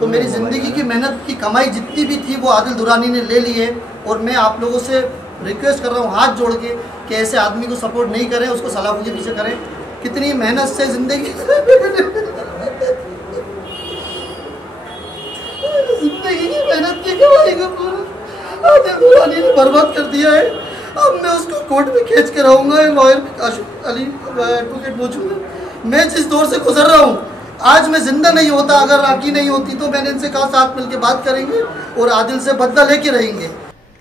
तो मेरी ज़िंदगी की मेहनत की कमाई जितनी भी थी वो आदिल दुरानी ने ले ली है। और मैं आप लोगों से रिक्वेस्ट कर रहा हूँ हाथ जोड़ के कि ऐसे आदमी को सपोर्ट नहीं करें, उसको सलाखों के पीछे करें। कितनी मेहनत से ज़िंदगी की मेहनत की कमाई को पूरा आदिल दुरानी ने बर्बाद कर दिया है। अब मैं उसको कोर्ट में खींच के रहूँगा, लॉयर आशिफ अली एडवोकेट मौजूद है। मैं जिस दौर से गुजर रहा हूँ, आज मैं जिंदा नहीं होता, अगर राखी नहीं होती तो मैंने इनसे कहा साथ मिलकर बात करेंगे और आदिल से बदला लेके रहेंगे।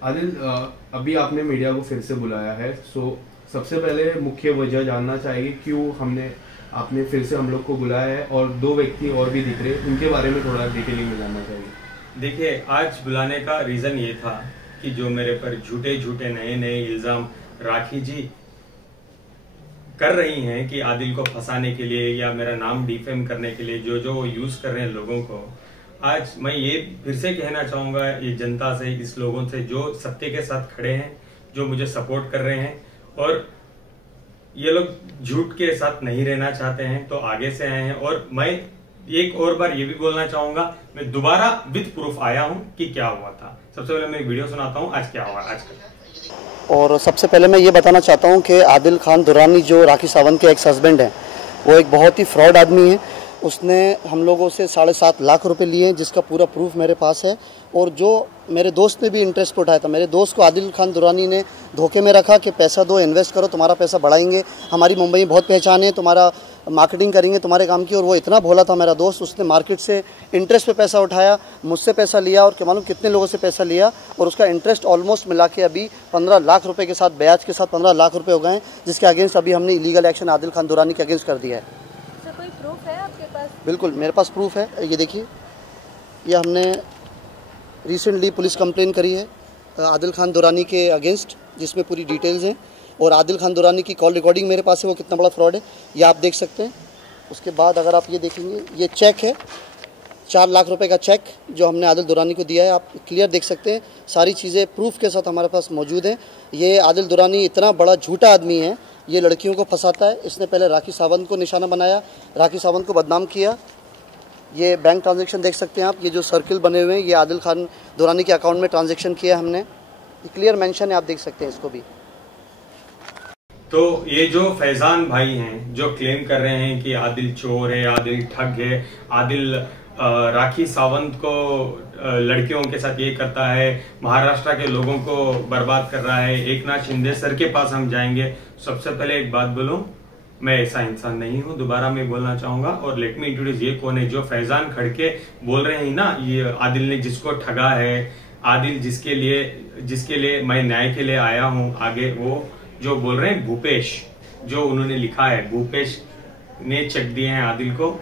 आदिल, अभी आपने मीडिया को फिर से बुलाया है, सो सबसे पहले मुख्य वजह जानना चाहिए क्यों आपने फिर से हम लोग को बुलाया है, और दो व्यक्ति और भी दिख रहे, उनके बारे में थोड़ा डिटेलिंग में जानना चाहिए। देखिए, आज बुलाने का रीजन ये था कि जो मेरे पर झूठे झूठे नए नए इल्जाम राखी जी कर रही हैं कि आदिल को फंसाने के लिए या मेरा नाम डिफेम करने के लिए जो जो वो यूज कर रहे हैं लोगों को, आज मैं ये फिर से कहना चाहूंगा ये जनता से, इस लोगों से जो सत्य के साथ खड़े हैं, जो मुझे सपोर्ट कर रहे हैं, और ये लोग झूठ के साथ नहीं रहना चाहते हैं तो आगे से आए हैं। और मैं एक और बार ये भी बोलना चाहूंगा, मैं दोबारा विद प्रूफ आया हूं कि क्या हुआ था। सबसे पहले मैं एक वीडियो सुनाता हूं आज क्या हुआ आज का। और सबसे पहले मैं ये बताना चाहता हूँ कि आदिल खान दुरानी जो राखी सावंत के एक्स हस्बैंड हैं, वो एक बहुत ही फ्रॉड आदमी है। उसने हम लोगों से 7.5 लाख रुपए लिए हैं, जिसका पूरा प्रूफ मेरे पास है। और जो मेरे दोस्त ने भी इंटरेस्ट उठाया था, मेरे दोस्त को आदिल खान दुरानी ने धोखे में रखा कि पैसा दो, इन्वेस्ट करो, तुम्हारा पैसा बढ़ाएंगे, हमारी मुंबई में बहुत पहचान है, तुम्हारा मार्केटिंग करेंगे तुम्हारे काम की। और वो इतना भोला था मेरा दोस्त, उसने मार्केट से इंटरेस्ट पे पैसा उठाया, मुझसे पैसा लिया, और क्या मालूम कितने लोगों से पैसा लिया, और उसका इंटरेस्ट ऑलमोस्ट मिला के अभी 15 लाख रुपए के साथ, ब्याज के साथ 15 लाख रुपए हो गए हैं, जिसके अगेंस्ट अभी हमने इलीगल एक्शन आदिल खान दुरानी के अगेंस्ट कर दिया है। कोई प्रूफ है आपके पास? बिल्कुल, मेरे पास प्रूफ है। ये देखिए, ये हमने रिसेंटली पुलिस कंप्लेन करी है आदिल खान दुरानी के अगेंस्ट, जिसमें पूरी डिटेल्स हैं। और आदिल खान दुरानी की कॉल रिकॉर्डिंग मेरे पास है, वो कितना बड़ा फ्रॉड है ये आप देख सकते हैं। उसके बाद अगर आप ये देखेंगे, ये चेक है 4 लाख रुपए का चेक जो हमने आदिल दुरानी को दिया है, आप क्लियर देख सकते हैं। सारी चीज़ें प्रूफ के साथ हमारे पास मौजूद हैं। ये आदिल दुरानी इतना बड़ा झूठा आदमी है, ये लड़कियों को फंसाता है। इसने पहले राखी सावंत को निशाना बनाया, राखी सावंत को बदनाम किया। ये बैंक ट्रांजैक्शन देख सकते हैं आप, ये जो सर्किल बने हुए हैं, ये आदिल खान दुरानी के अकाउंट में ट्रांजैक्शन किया हमने, ये क्लियर मेंशन है, आप देख सकते हैं इसको भी। तो ये जो फैजान भाई हैं जो क्लेम कर रहे हैं कि आदिल चोर है, आदिल ठग है, आदिल राखी सावंत को लड़कियों के साथ ये करता है, महाराष्ट्र के लोगों को बर्बाद कर रहा है, एकनाथ शिंदे सर के पास हम जाएंगे। सबसे पहले एक बात बोलूं, मैं ऐसा इंसान नहीं हूं, दोबारा मैं बोलना चाहूंगा। और लेट मी इंट्रोड्यूस, ये कौन है जो फैजान खड़के बोल रहे हैं ना, ये आदिल ने जिसको ठगा है, आदिल जिसके लिए मैं न्याय के लिए आया हूं आगे, वो जो बोल रहे हैं भूपेश, जो उन्होंने लिखा है, भूपेश ने चेक दिए हैं आदिल को,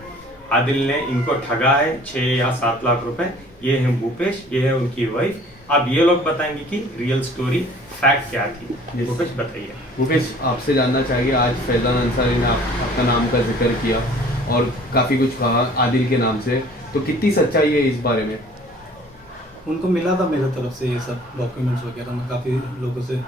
आदिल ने इनको ठगा है 6 या 7 लाख रुपए। ये है भूपेश, ये है उनकी वाइफ। अब ये लोग बताएंगे कि रियल स्टोरी फैक्ट क्या थी। भूपेश बताइए। भूपेश, आपसे जानना चाहिए, आज फैजान अंसारी ने आपका नाम का जिक्र किया और काफ़ी कुछ कहा आदिल के नाम से, तो कितनी सच्चाई है इस बारे में? उनको मिला था मेरे तरफ से ये सब डॉक्यूमेंट्स वगैरह, मैं काफ़ी लोगों से।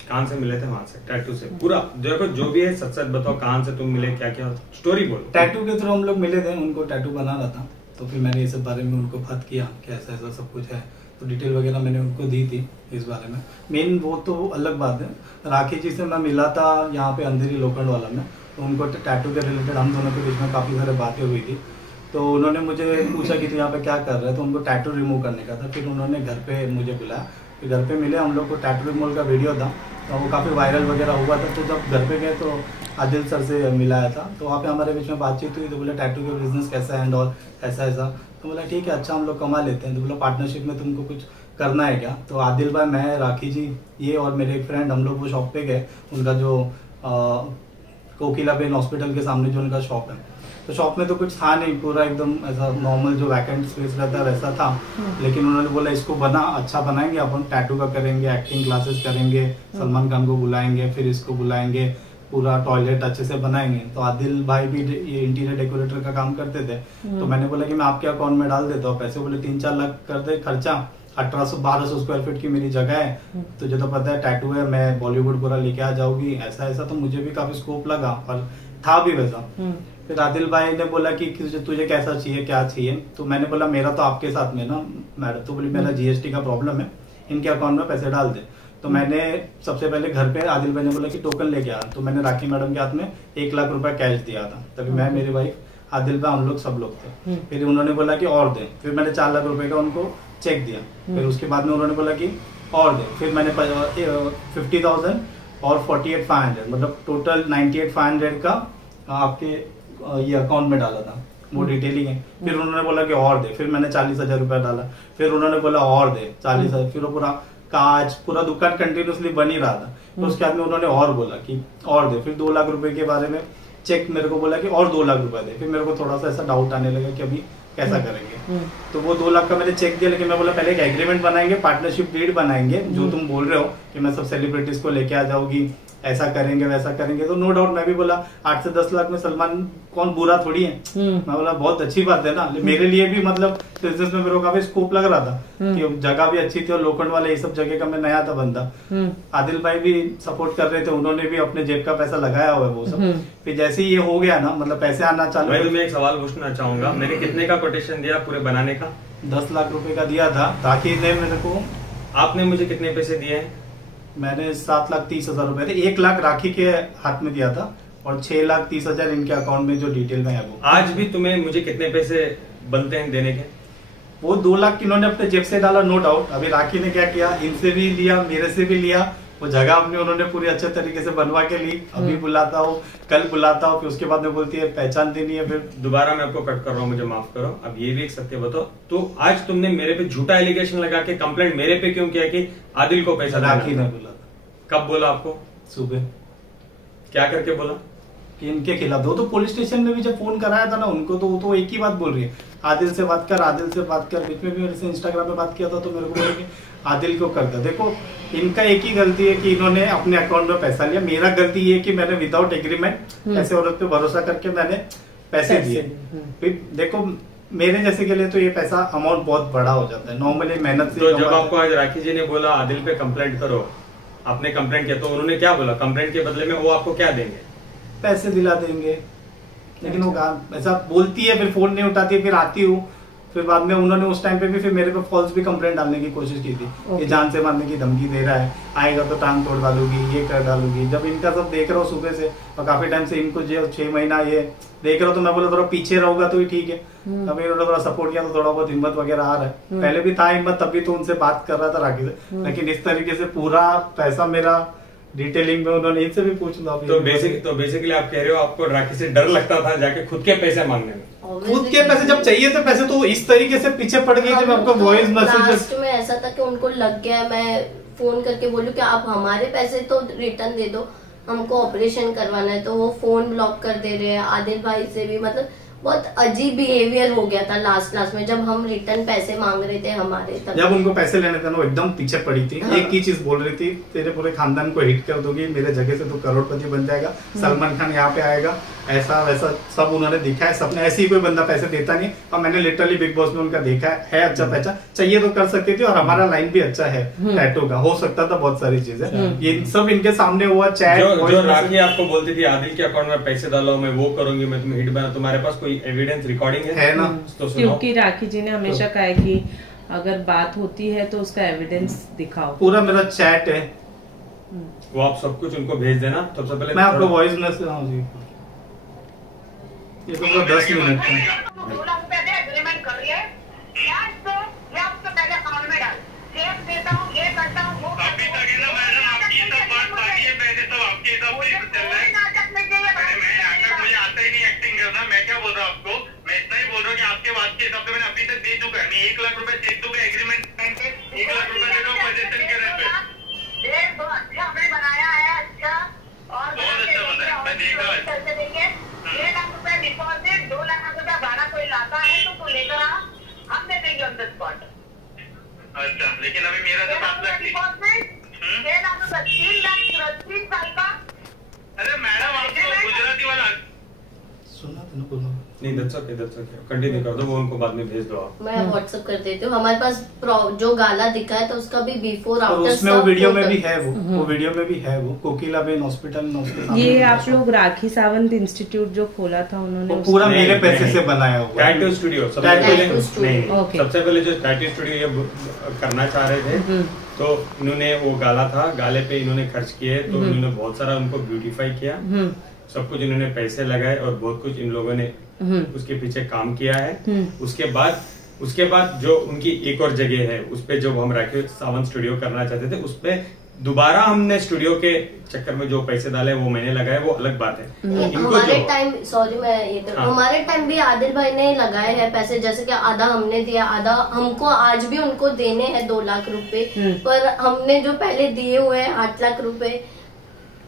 कहाँ से मिले थे? वहां से, टैटू से? पूरा देखो, जो भी है सच सच बताओ, कहाँ से तुम मिले, क्या क्या स्टोरी बोलो। टैटू के थ्रू हम लोग मिले थे, उनको टैटू बना रहा था, तो फिर मैंने ये सब बारे में उनको बात किया कि ऐसा ऐसा सब कुछ है, तो डिटेल वगैरह मैंने उनको दी थी इस बारे में। मेन वो तो अलग बात है, राखी जी से मैं मिला था यहाँ पे अंधेरी लोखंड वाला में, तो उनको टैटू के रिलेटेड हम दोनों के बीच में काफ़ी सारी बातें हुई थी। तो उन्होंने मुझे पूछा कि तू यहाँ पे क्या कर रहा है, तो उनको टैटू रिमूव करने का था। फिर उन्होंने घर पे मुझे बुलाया, फिर घर पे मिले, हम लोग को टैटू रिमूवल का वीडियो था, तो वो काफ़ी वायरल वगैरह हुआ था। तो जब घर पे गए तो आदिल सर से मिलाया था, तो वहाँ पे हमारे बीच में बातचीत हुई। तो बोले टैटू का बिजनेस कैसा है एंड ऑल, ऐसा ऐसा। तो बोला ठीक है, अच्छा हम लोग कमा लेते हैं। तो बोला पार्टनरशिप में तुमको कुछ करना है क्या? तो आदिल भाई, मैं, राखी जी, ये और मेरे एक फ्रेंड, हम लोग वो शॉप पे गए। उनका जो कोकिलाबेन हॉस्पिटल के सामने जो उनका शॉप है, तो शॉप में तो कुछ था नहीं, पूरा एकदम ऐसा नॉर्मल जो वैकेंट स्पेस रहता है वैसा था। लेकिन उन्होंने बोला इसको अच्छा बनाएंगे, अपन टैटू का करेंगे, एक्टिंग क्लासेस करेंगे, सलमान खान को बुलाएंगे, फिर इसको बुलाएंगे, पूरा टॉयलेट अच्छे से बनाएंगे। तो आदिल भाई भी ये इंटीरियर डेकोरेटर का काम करते थे, तो मैंने बोला कि मैं आपके अकाउंट में डाल देता हूँ पैसे। बोले 3-4 लाख कर दे खर्चा, 1800-1200 स्क्वायर फीट की मेरी जगह है, तुझे तो पता है टैटू है, मैं बॉलीवुड पूरा लेके आ जाऊंगी, ऐसा ऐसा। तो मुझे भी काफी स्कोप लगा और था भी वैसा। फिर आदिल भाई ने बोला कि तुझे कैसा चाहिए, क्या चाहिए, तो मैंने बोला मेरा तो आपके साथ में ना मैडम, तो बोली मेरा जीएसटी का प्रॉब्लम है, इनके अकाउंट में पैसे डाल दे। तो मैंने सबसे पहले घर पे आदिल भाई ने बोला कि टोकन लेके आ, तो मैंने राखी मैडम के हाथ में 1 लाख रुपए कैश दिया था। तभी मैं, मेरी वाइफ, आदिल भाई, हम लोग सब लोग थे। फिर उन्होंने बोला कि और दे, फिर मैंने 4 लाख रुपए का उनको चेक दिया। फिर उसके बाद में उन्होंने बोला कि और दे, फिर मैंने 50,000 और 48,500 मतलब टोटल 98,500 का आपके ये अकाउंट में डाला था, वो डिटेलिंग है। फिर उन्होंने बोला कि और दे, फिर मैंने 40,000 रुपया डाला। फिर उन्होंने बोला और दे 40,000, फिर वो पूरा काज पूरा दुकान कंटिन्यूसली बन ही रहा था। तो उसके बाद में उन्होंने और बोला कि और दे, फिर 2 लाख रुपए के बारे में चेक मेरे को बोला कि और 2 लाख रुपए दे। फिर मेरे को थोड़ा सा ऐसा डाउट आने लगा कि अभी कैसा करेंगे। तो वो 2 लाख का मैंने चेक दिया, लेकिन मैं बोला पहले एक एग्रीमेंट बनाएंगे, पार्टनरशिप डीड बनाएंगे, जो तुम बोल रहे हो कि मैं सब सेलिब्रिटीज को लेके आ जाऊंगी, ऐसा करेंगे वैसा करेंगे। तो नो डाउट मैं भी बोला 8 से 10 लाख में सलमान कौन बुरा थोड़ी है। मैं बोला बहुत अच्छी बात है ना, मेरे लिए भी मतलब बिजनेस में मेरे को काफी स्कोप लग रहा था कि जगह भी अच्छी थी और लोखंड वाले ये सब जगह का मैं नया था बंदा। आदिल भाई भी सपोर्ट कर रहे थे, उन्होंने भी अपने जेब का पैसा लगाया हुआ है वो सब। फिर जैसे ही ये हो गया ना, मतलब पैसे आना चालू। भाई मैं एक सवाल पूछना चाहूंगा, मैंने कितने का कोटेशन दिया पूरे बनाने का? 10 लाख रुपए का दिया था, ताकि मेरे को। आपने मुझे कितने पैसे दिए हैं? मैंने 7,30,000 रुपए थे, 1 लाख राखी के हाथ में दिया था और 6,30,000 इनके अकाउंट में जो डिटेल में है वो। आज भी तुम्हें मुझे कितने पैसे बनते हैं देने के? वो 2 लाख इन्होंने अपने जेब से डाला, नो डाउट। अभी राखी ने क्या किया, इनसे भी लिया, मेरे से भी लिया, वो जगह अपनी उन्होंने पूरी अच्छे तरीके से बनवा के ली। अभी बुलाता हूँ, कल बुलाता हूँ, फिर उसके बाद में बोलती है पहचान देनी है। फिर दोबारा मैं आपको कट कर रहा हूँ, मुझे माफ करो। अब ये भी एक सत्य बताओ, तो आज तुमने मेरे पे झूठा एलिगेशन लगा के कंप्लेंट मेरे पे क्यों किया कि आदिल को पैसा? राखी ने बोला। कब बोला आपको? सुबह। क्या करके बोला? कि इनके खिलाफ दो। तो पुलिस स्टेशन में भी जब फोन कराया था ना उनको, तो वो तो एक ही बात बोल रही है, आदिल से बात कर, आदिल से बात कर। बीच में भी मेरे से इंस्टाग्राम पे बात किया था, तो मेरे को बोले कि आदिल को करता। देखो इनका एक ही गलती है कि इन्होंने अपने अकाउंट में पैसा लिया। मेरा गलती ये है कि मैंने विदाउट एग्रीमेंट ऐसे औरत पे भरोसा करके मैंने पैसे दिए। फिर देखो मेरे जैसे के लिए तो ये पैसा अमाउंट बहुत बड़ा हो जाता है, नॉर्मली मेहनत से। तो जब आपको आज राखी जी ने बोला आदिल पे कंप्लेंट करो, आपने कंप्लेंट किया, तो उन्होंने क्या बोला? कंप्लेंट के बदले में वो आपको क्या देंगे? पैसे दिला देंगे। लेकिन वो ऐसा बोलती है, फिर फोन नहीं उठाती है, फिर आती हूँ, फिर बाद में उन्होंने उस टाइम पे भी फिर मेरे पे फॉल्स भी कंप्लेंट डालने की कोशिश की थी कि जान से मारने की धमकी दे रहा है, आएगा तो टांग तोड़ डालूगी, ये कर डालूगी। जब इनका सब देख रहा हूँ सुबह से और काफी टाइम से इनको जो 6 महीना ये देख रहा हूँ, तो मैं बोला थोड़ा पीछे रहूंगा तो ही ठीक है। अभी इन्होंने थोड़ा सपोर्ट किया तो थोड़ा बहुत हिम्मत वगैरह आ रहा है। पहले भी था हिम्मत, तभी तो उनसे बात कर रहा था राखी से, लेकिन इस तरीके से पूरा पैसा मेरा डिटेलिंग में उन्होंने इनसे भी पूछ लो। तो बेसिकली आप कह रहे हो आपको राखी से डर लगता था जाके खुद के पैसे मांगने में? खुद के पैसे जब चाहिए थे पैसे, तो इस तरीके से पीछे पड़ गई जब आपको वॉइस मैसेज में ऐसा था कि उनको लग गया, मैं फोन करके बोलूं कि आप हमारे पैसे तो रिटर्न दे दो, हमको ऑपरेशन करवाना है। तो वो फोन ब्लॉक कर दे रहे हैं। आदिल भाई से भी मतलब बहुत अजीब बिहेवियर हो गया था लास्ट में, जब हम रिटर्न पैसे मांग रहे थे हमारे। जब उनको पैसे लेने थे ना, वो एकदम पीछे पड़ी थी। हाँ। एक ही चीज बोल रही थी, तेरे पूरे खानदान को हिट कर दोगी, मेरे जगह से तो करोड़पति बन जाएगा, सलमान खान यहाँ पे आएगा, ऐसा वैसा सब उन्होंने दिखा है। सबने ऐसे ही कोई बंदा पैसे देता नहीं। और मैंने लिटरली बिग बॉस में उनका देखा है अच्छा पैसा चाहिए तो कर सकती थी। और हमारा लाइन भी अच्छा है टैटू का, हो सकता था बहुत सारी चीजें। ये सब इनके सामने हुआ। चैट जो राखी आपको बोलती थी आदिल के अकाउंट में पैसे डालो, मैं वो करूंगी, मैं तुम्हें हिट बना, तुम्हारे पास कोई एविडेंस रिकॉर्डिंग है ना? तो क्योंकि राखी जी ने हमेशा कहा है कि अगर बात होती है तो उसका एविडेंस दिखाओ। पूरा मेरा चैट है, वो आप सब कुछ उनको भेज देना। सबसे पहले मैं आपको वॉइस मैसेज, ये तो 10 मिनट का। 2 लाख रुपए दे, एग्रीमेंट कर लिए, ब्याज तो पहले अकाउंट में डाल, चेक देता हूँ, ये करता हूँ, वो अभी तक है ना मैडम, आपकी सब बात सारी है, मैंने तो आपके हिसाब से चल रहा है। मैं यहाँ तक मुझे आता ही नहीं एक्टिंग करना। मैं क्या बोल रहा हूँ आपको, मैं इतना ही बोल रहा हूँ कि आपके बात के हिसाब से मैंने अभी तक दे चुका है। मैं 1 लाख रुपए चेक दूंगा एग्रीमेंट पे, 1 लाख रुपए दे दो पोजीशन के रेट पे। अच्छा हमने बनाया है, अच्छा और बहुत अच्छा बना है, मैं देखा है। 6 लाख रुपए डिपॉजिट, 2 लाख रुपए भाड़ा कोई लाता है तो तू लेकर आ, हम दे देंगे ऑन द स्पॉट। अच्छा लेकिन अभी मेरा तो 7 लाख डिपॉजिट, 6 लाख रुपए, 3 लाख 3 साल का। अरे मैडम आपको गुजराती वाला सुना था ना, बोलो नहीं that's okay, कंटिन्यू कर दो, वो उनको बाद में भेज दो आप। मैं व्हाट्सएप कर देती हूँ। हमारे पास जो गाला दिखा है तो उसका भी बिफोर और आफ्टर उसमें वो वीडियो में भी है, वो वीडियो में भी है, वो कोकिलाबेन हॉस्पिटल में ये आप लोग राखी सावंत इंस्टीट्यूट जो खोला था उन्होंने पूरा मेरे पैसे से बनाया हुआ टैटू स्टूडियो। सबसे पहले जो टैटू स्टूडियो ये करना चाह रहे थे तो इन्होंने वो गाला था, गाले पे इन्होंने खर्च किए, तो इन्होंने बहुत सारा उनको ब्यूटीफाई किया, सब कुछ इन्होंने पैसे लगाए और बहुत कुछ इन लोगों ने उसके पीछे काम किया है। उसके बाद जो उनकी एक और जगह है उस पे जो हम राखी सावंत स्टूडियो करना चाहते थे, उस पे दोबारा हमने स्टूडियो के चक्कर में जो पैसे डाले वो मैंने लगाए, वो अलग बात है। हमारे टाइम हमारे टाइम भी आदिल भाई ने लगाए हैं पैसे, जैसे कि आधा हमने दिया, आधा हमको आज भी उनको देने हैं 2 लाख रुपए, पर हमने जो पहले दिए हुए हैं 8 लाख रुपए।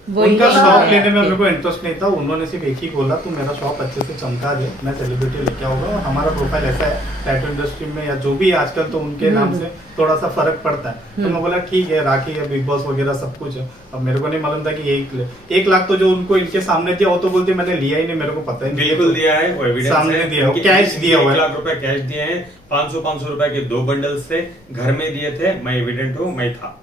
उनका शॉप लेने में मेरे को इंटरेस्ट नहीं था, उन्होंने सिर्फ एक ही बोला तू मेरा शॉप अच्छे से चमका दे, मैं सेलिब्रिटी लेके आऊंगा और हमारा प्रोफाइल ऐसा है टैटू इंडस्ट्री में या जो भी आजकल, तो उनके नाम से थोड़ा सा फर्क पड़ता है। तो मैं बोला ठीक है, राखी है, बिग बॉस वगैरह सब कुछ है। अब मेरे को नहीं मालूम था कि 1 लाख तो जो उनको इनके सामने दिया वो तो बोलते मैंने लिया ही नहीं, मेरे को पता ही नहीं। बिल्कुल दिया है, वो एविडेंस सामने दिया, कैश दिया हुआ है, 1 लाख रुपए कैश दिए हैं, 500 रुपए के 2 बंडल्स थे, घर में दिए थे, मैं एविडेंट हूँ, मैं था।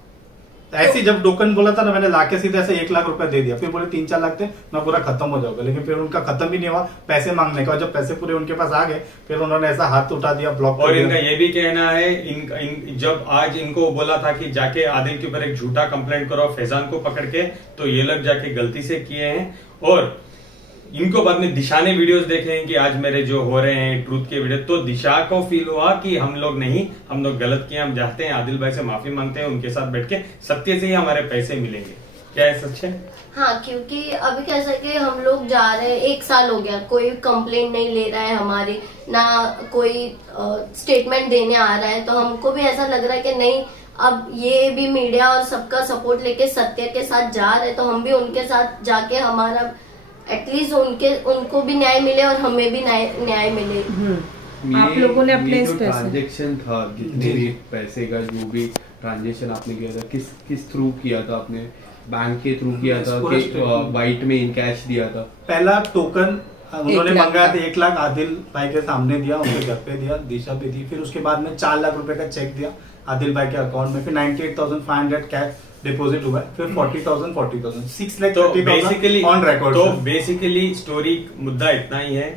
ऐसे जब टोकन बोला था ना, मैंने लाके सीधे ऐसे 1 लाख रुपए दे दिया, फिर बोले 3-4 लाख थे, मैं पूरा खत्म हो जाऊंगा, लेकिन फिर उनका खत्म भी नहीं हुआ पैसे मांगने का। जब पैसे पूरे उनके पास आ गए फिर उन्होंने ऐसा हाथ उठा दिया, ब्लॉक। और इनका ये भी कहना है जब आज इनको बोला था कि जाके आदिल के ऊपर एक झूठा कंप्लेंट करो फैजान को पकड़ के, तो ये लोग जाके गलती से किए हैं। और इनको बाद में दिशा ने वीडियोस देखे हैं कि आज मेरे जो हो रहे हैं ट्रूथ के वीडियो, तो दिशा को फील हुआ कि हम लोग गलत किए, हम चाहते हैं आदिल भाई से माफी मांगते हैं, उनके साथ बैठ के सत्य से ही हमारे पैसे मिलेंगे। क्या है सच है? हाँ, क्योंकि अभी कैसा कि हम लोग जा रहे हैं, 1 साल हो गया, कोई कंप्लेंट नहीं ले रहा है हमारी, ना कोई स्टेटमेंट देने आ रहा है, तो हमको भी ऐसा लग रहा है कि नहीं, अब ये भी मीडिया और सबका सपोर्ट लेके सत्य के साथ जा रहे, तो हम भी उनके साथ जाके हमारा एटलीस्ट उनको भी न्याय मिले और हमें भी न्याय मिले। आप लोगों ने अपने ट्रांजेक्शन था, जितने भी पैसे का जो भी ट्रांजेक्शन आपने किया था, किस थ्रू किया था? आपने बैंक के थ्रू किया था कि वाइट में इन कैश दिया था? पहला टोकन उन्होंने मंगाया था 1 लाख, आदिल भाई के सामने दिया, उनके घर पे दिया, दिशा पे दी। फिर उसके बाद में 4 लाख रुपए का चेक दिया आदिल भाई के अकाउंट में, फिर 98,500 कैश डिपॉजिट हुआ, फिर 40,000 6,30,000 ऑन रिकॉर्ड। तो बेसिकली स्टोरी मुद्दा इतना ही है,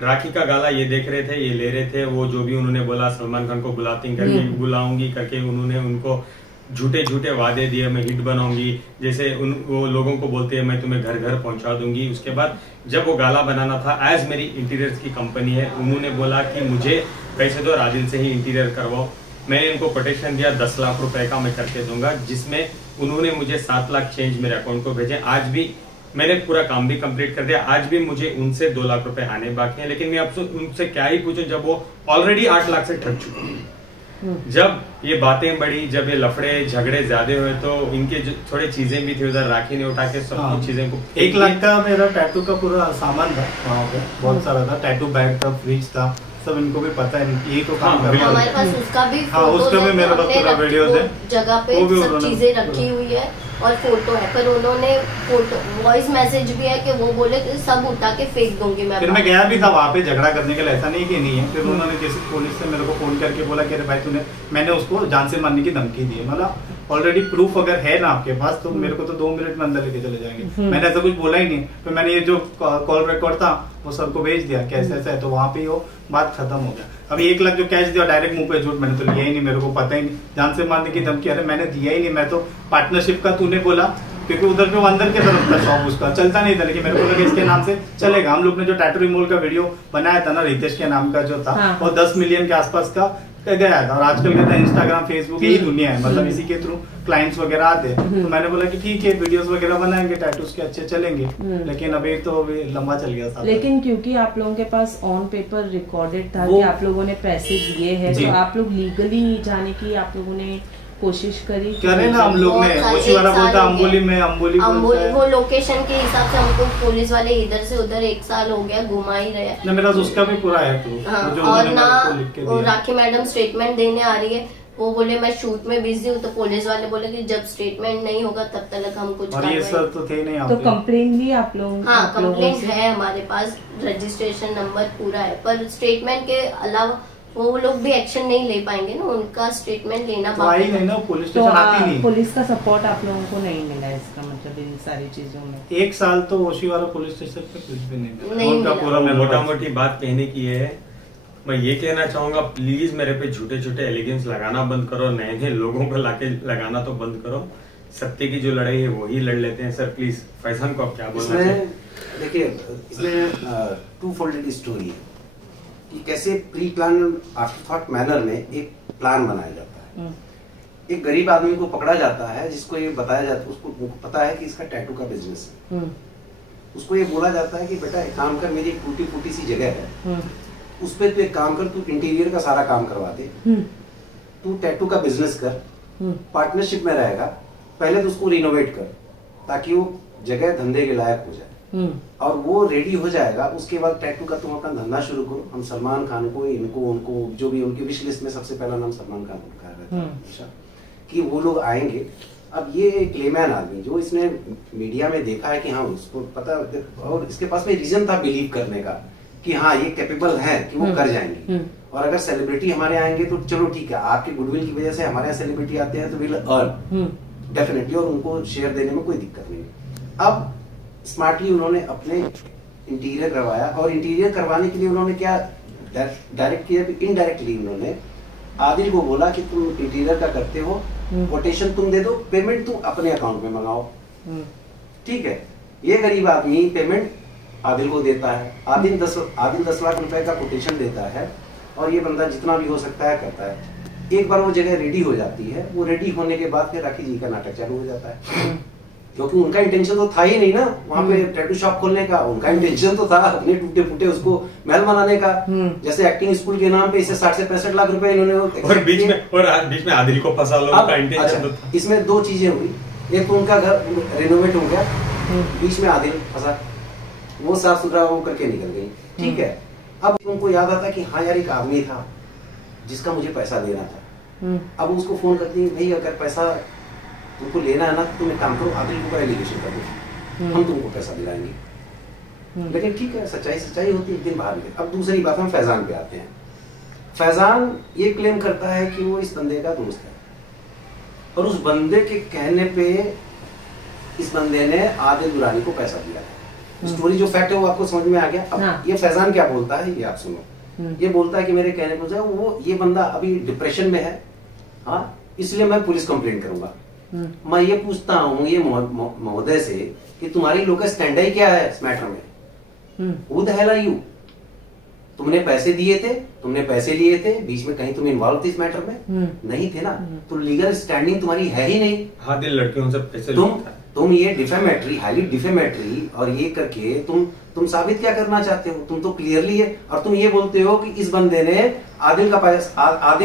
राखी का गाला ये देख रहे थे, ये ले रहे थे, वो जो भी उन्होंने बोला सलमान खान को बुलाऊंगी करके उन्होंने उनको झूठे वादे दिए, मैं हिट बनाऊंगी, जैसे वो लोगों को बोलते हैं मैं तुम्हें घर घर पहुंचा दूंगी। उसके बाद जब वो गाला बनाना था, एज मेरी इंटीरियर्स की कंपनी है, उन्होंने बोला कि मुझे पैसे दो, आदिल से ही इंटीरियर करवाओ। मैंने इनको कोटेशन दिया 10 लाख रुपए का मैं करके दूंगा, जिसमें उन्होंने मुझे 7 लाख चेंज मेरे अकाउंट को भेजे। आज भी मैंने पूरा काम भी कंप्लीट कर दिया, आज भी मुझे उनसे 2 लाख रुपए आने बाकी हैं, लेकिन मैं आपसे उनसे क्या ही पूछूं जब वो ऑलरेडी 8 लाख से ठग चुके हैं। जब ये बातें बढ़ी, जब ये लफड़े झगड़े ज्यादा हुए, तो इनके जो थोड़े चीजें भी थी उधर, राखी ने उठा के सब कुछ चीजें को 1 लाख का मेरा टैटू का पूरा सामान था वहाँ पे, बहुत सारा था, टैटू बैग था, फ्रिज था, सब इनको भी पता है, यही तो काम कर रहे हैं। हमारे पास उसका भी उसका भी मेरे पास पूरा वीडियोस है, जगह पे सब चीजें रखी हुई है और फोटो है, पर उन्होंने फोटो वॉइस मैसेज भी है कि वो बोले कि सब उठा के फेंक दूंगी मैं। फिर मैं गया भी था वहाँ पे झगड़ा करने के लिए, ऐसा नहीं कि नहीं है। फिर उन्होंने जैसे पुलिस से मेरे को फोन करके बोला कि अरे भाई मैंने उसको जान से मारने की धमकी दी है, मतलब ऑलरेडी प्रूफ अगर है ना आपके पास तो मेरे को तो 2 मिनट में अंदर लेके चले जाएंगे। मैंने ऐसा कुछ बोला ही नहीं, तो मैंने ये जो कॉल रिकॉर्ड था वो सबको भेज दिया कैसे ऐसा है, तो वहाँ पे वो बात खत्म हो गया। अभी 1 लाख जो कैश दिया डायरेक्ट मुंह पे झूठ, मैंने तो लिया ही नहीं, मेरे को पता ही नहीं, जान से मारने की धमकी, अरे मैंने दिया ही नहीं, मैं तो पार्टनरशिप का तूने बोला, क्योंकि उधर पे वो अंदर के तरफ था शॉप, उसका चलता नहीं था, लेकिन मेरे को लगा इसके नाम से चलेगा। हम लोग ने जो टैटू रिमूवल का वीडियो बनाया था ना, रितेश के नाम का जो था, वो 10 मिलियन के आसपास का गया था। और आजकल कहता है इंस्टाग्राम, फेसबुक यही दुनिया है, मतलब इसी के थ्रू क्लाइंट्स वगैरह आते हैं। तो मैंने बोला कि ठीक है वीडियोस वगैरह बनाएंगे, टैटूज के अच्छे चलेंगे, लेकिन अभी तो लंबा चल गया था। लेकिन क्योंकि आप लोगों के पास ऑन पेपर रिकॉर्डेड था कि आप लोगों ने पैसे दिए हैं, तो आप लोग लीगली जाने की आप लोगों ने कोशिश करी? करे ना हम लोग ने, वाला बोलता अंबोली में, अंबोली वो लोकेशन के हिसाब से हमको पुलिस वाले इधर से उधर 1 साल हो गया घुमा ही रहे। मेरा उसका भी पूरा है प्रूफ। और ना राखी मैडम स्टेटमेंट देने आ रही है, वो बोले मैं शूट में बिजी हूँ, तो पुलिस वाले बोले कि जब स्टेटमेंट नहीं होगा तब तक हम कुछ और ये सर तो थे नहीं। तो कंप्लेन भी आप लोग? हाँ, कंप्लेंट है हमारे पास, रजिस्ट्रेशन नंबर पूरा है, पर स्टेटमेंट के अलावा वो लोग भी एक्शन नहीं ले पाएंगे ना, उनका स्टेटमेंट लेना तो आई नहीं ना, पुलिस स्टेशन आती नहीं। पुलिस का सपोर्ट आप लोगों को नहीं मिला इसका मतलब इन सारी चीजों में? 1 साल तो ओशीवारा पुलिस स्टेशन पे कुछ भी नहीं नहीं उनका पूरा मोटा मोटी बात कहने की है, मैं ये कहना चाहूंगा प्लीज मेरे पे झूठे झूठे एलिगेंस लगाना बंद करो, नए नए लोगों को लाके लगाना तो बंद करो। सत्य की जो लड़ाई है वही लड़ लेते हैं सर। प्लीज फैजान को आप क्या बोलना चाहिए? देखिए, इसमें टू फोल्डेड स्टोरी है कि कैसे pre plan after thought manner में एक प्लान बनाया जाता है। एक गरीब आदमी को पकड़ा जाता है जिसको ये बताया जाता है, उसको पता है कि इसका टैटू का बिजनेस है। उसको ये बोला जाता है कि बेटा एक काम कर, मेरी टूटी फूटी सी जगह है, उस पर तू एक काम कर, तू इंटीरियर का सारा काम करवा दे, तू टैटू का बिजनेस कर, पार्टनरशिप में रहेगा, पहले तो उसको रिनोवेट कर ताकि वो जगह धंधे के लायक हो जाए, और वो रेडी हो जाएगा, उसके बाद टैटू का तुम अपना धंधा शुरू करो। हम सलमान खान को, इनको, उनको, जो भी उनकी विश लिस्ट में सबसे पहला नाम सलमान खान को रखा रहता है कि वो लोग आएंगे। अब ये क्लेमैन आदमी जो इसने मीडिया में देखा है कि हाँ उसको पता, और इसके पास में रीजन था बिलीव करने का कि हाँ ये कैपेबल है कि वो कर जाएंगे। और अगर सेलिब्रिटी हमारे आएंगे तो चलो ठीक है, आपके गुडविल की वजह से हमारे यहाँ सेलिब्रिटी आते हैं तो विल अर्न डेफिनेटली, और उनको शेयर देने में कोई दिक्कत नहीं। अब स्मार्टली उन्होंने अपने इंटीरियर करवाया, और इंटीरियर करवाने के लिए उन्होंने क्या डायरेक्ट किया, इनडायरेक्टली उन्होंने आदिल को बोला कि तुम इंटीरियर का करते हो, कोटेशन तुम दे दो, पेमेंट तुम अपने अकाउंट में मंगाओ। ठीक है, ये गरीब आदमी पेमेंट आदिल को देता है, आदिल 10 लाख रुपए का कोटेशन देता है, और ये बंदा जितना भी हो सकता है करता है। एक बार वो जगह रेडी हो जाती है, वो रेडी होने के बाद फिर राखी जी का नाटक चालू हो जाता है, क्योंकि उनका इंटेंशन तो था ही नहीं ना वहाँ पे टैटू शॉप खोलने का। उनका इंटेंशन तो था अपने टूटे फूटे उसको महल बनाने का। जैसे एक्टिंग स्कूल के नाम पे इसे 60 से 65 लाख रुपए इन्होंने, और बीच में आदिल को फंसा लो, उनका इंटेंशन तो था। इसमें 2 चीजें हुई, एक तो उनका घर रेनोवेट हो गया, बीच में आदिल फंसा, वो साफ सुथरा वो करके निकल गई। ठीक है, अब उनको याद आता कि हाँ यार एक आदमी था जिसका मुझे पैसा देना था। अब उसको फोन करती है, भाई अगर पैसा तुमको लेना है ना तो तुम एक काम करो, आदिल को एलिगेशन कर दो, हम तुमको पैसा दिलाएंगे। लेकिन ठीक है, सच्चाई होती है, एक दिन बाहर निकले। अब दूसरी बात हम फैजान पे आते हैं। फैजान ये क्लेम करता है कि वो इस बंदे का दोस्त है, और उस बंदे के कहने पे इस बंदे ने आदिल दुरानी को पैसा दिया है। स्टोरी जो फैक्ट है वो आपको समझ में आ गया। अब ये फैजान क्या बोलता है ये आप सुनो। ये बोलता है कि मेरे कहने पर वो ये बंदा अभी डिप्रेशन में है, हाँ इसलिए मैं पुलिस कंप्लेंट करूंगा। मैं ये पूछता हूँ ये महोदय से कि तुम्हारी लोकल स्टैंड ही क्या है इस मैटर में? Who the hell are you? तुमने पैसे दिए थे, तुमने पैसे लिए थे, बीच में कहीं तुम इन्वॉल्व थे इस मैटर में? नहीं थे ना, तो लीगल स्टैंडिंग तुम्हारी है ही नहीं। हाँ, लड़कियों से पैसे तुम ये डिफेमेटरी, हाईली डिफेमेटरी और ये करके तुम साबित क्या करना चाहते हो? तुम तो क्लियरली है, और तुम ये बोलते हो कि इस बंदे ने आदिल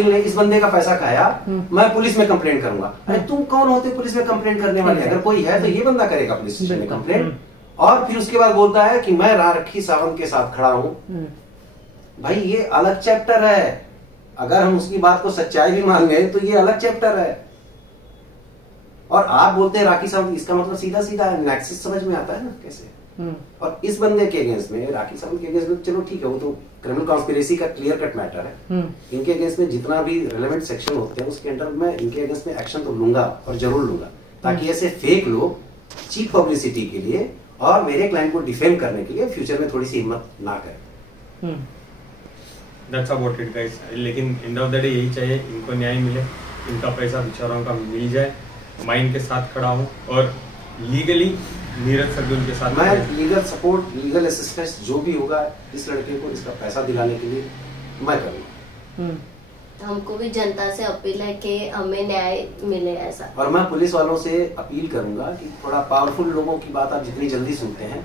ने इस बंदे का पैसा खाया, मैं पुलिस में कंप्लेंट करूंगा। अरे तुम कौन होते पुलिस में कंप्लेंट करने वाले? अगर कोई है तो ये बंदा करेगा पुलिस स्टेशन में कंप्लेंट। और फिर उसके बाद बोलता है कि मैं राखी सावंत के साथ खड़ा हूं। भाई ये अलग चैप्टर है, अगर हम उसकी बात को सच्चाई भी मान गए तो ये अलग चैप्टर है। और आप बोलते हैं राखी सावंत, इसका मतलब सीधा सीधा नेक्सस समझ में आता है ना कैसे। और इस बंदे के अगेंस्ट में, राखी सावंत के अगेंस्ट में, चलो ठीक है वो तो क्रिमिनल कॉन्स्पिरेसी का क्लियर कट मैटर है। इनके अगेंस्ट में जितना भी रेलेवेंट सेक्शन होते हैं उसके अंडर में इनके अगेंस्ट में एक्शन तो लूंगा और जरूर लूंगा, ताकि ऐसे फेक लोग चीप पब्लिसिटी के लिए और मेरे क्लाइंट को डिफेम करने के लिए फ्यूचर में थोड़ी सी हिम्मत ना करें। That's about it guys। लेकिन एंड ऑफ द डे यही चाहिए, इनको न्याय मिले, इनका पैसा बेचारों का मिल जाए। मैं इनके साथ खड़ा हूँ और लीगली नीरज सदुल के साथ मैं लीगल सपोर्ट, लीगल असिस्टेंस जो भी होगा इस लड़के को इसका पैसा दिलाने के लिए मैं करूँगा। हमको भी जनता से अपील है कि हमें न्याय मिले ऐसा। और मैं पुलिस वालों से अपील करूंगा कि थोड़ा पावरफुल लोगों की बात आप जितनी जल्दी सुनते हैं,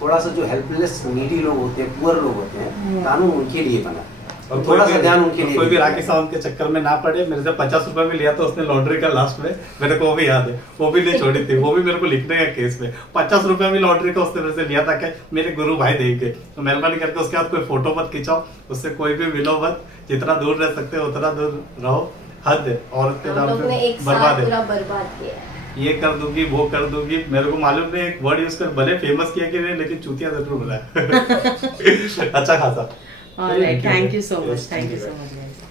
थोड़ा सा जो हेल्पलेस नीडी लोग होते हैं, पुअर लोग होते हैं, कानून उनके लिए बना, और थोड़ा सा ध्यान उनके लिए। कोई भी राखी सावंत के चक्कर में ना पड़े। मेरे से 50 रुपए में लिया था उसने लॉन्ड्री का लास्ट में, मेरे को वो भी याद है, वो भी नहीं छोड़ी थी, वो भी मेरे को लिखने का केस में 50 रुपए में लॉन्ड्री का उसने मेरे से लिया था। क्या मेरे गुरु भाई देंगे तो मेहरबानी करके उसके बाद कोई फोटो मत खिंचाओ, उससे कोई भी मिलो मत, जितना दूर रह सकते हो उतना दूर रहो। हद है, औरत के हम नाम लोग ने पे एक साल बर्बाद पूरा है। बर्बाद किया है। ये कर दूंगी, वो कर दूंगी, मेरे को मालूम नहीं, एक वर्ड यूज कर भले फेमस किया कि नहीं, लेकिन चूतिया जरूर बुलाया अच्छा खासा। Alright, thank you so much, thank you so much.